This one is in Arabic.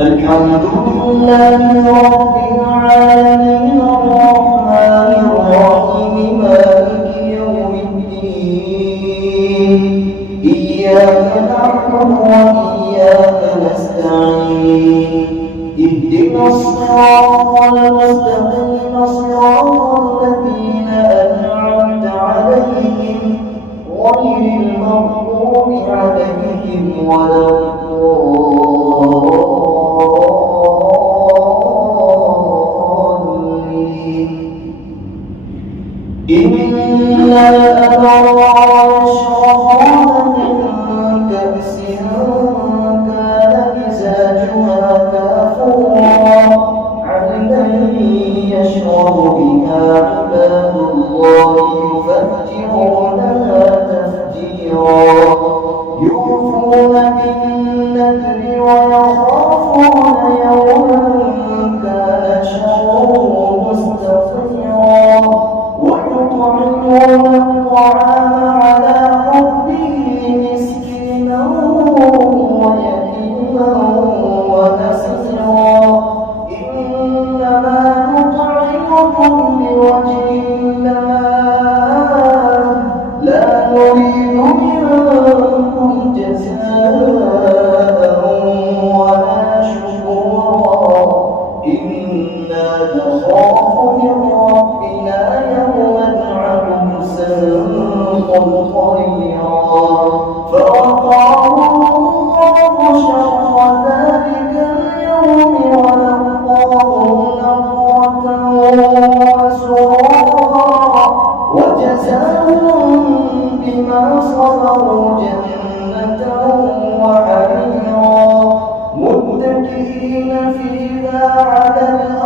الحمد لله رب العالمين الرحمن الرحيم مالك يوم الدين إياك نعبد وإياك نستعين اهدنا الصراط المستقيم صراط الذين أنعمت عليهم غير المغضوب عليهم ولا الضالين. إن الأبرار يشربون من كأس كان مزاجها كافورا عينا يشرب بها عباد الله يفجرونها تفجيرا يوفون بالنذر ويخافون يوما كان شره مستطيرا ويطعمون الطعام على حبه مسكينا ويتيما ونسيرا إنما نطعمكم لوجه الله لا نريد منكم جزاء ولا شكورا إنا نخاف من ربنا يوما عبوسا قمطريرا فوقاهم الله شر ذلك اليوم ولقاهم نضرة وسرورا وجزاهم بما صبروا جنة وحريرا متكئين فيها على الأرض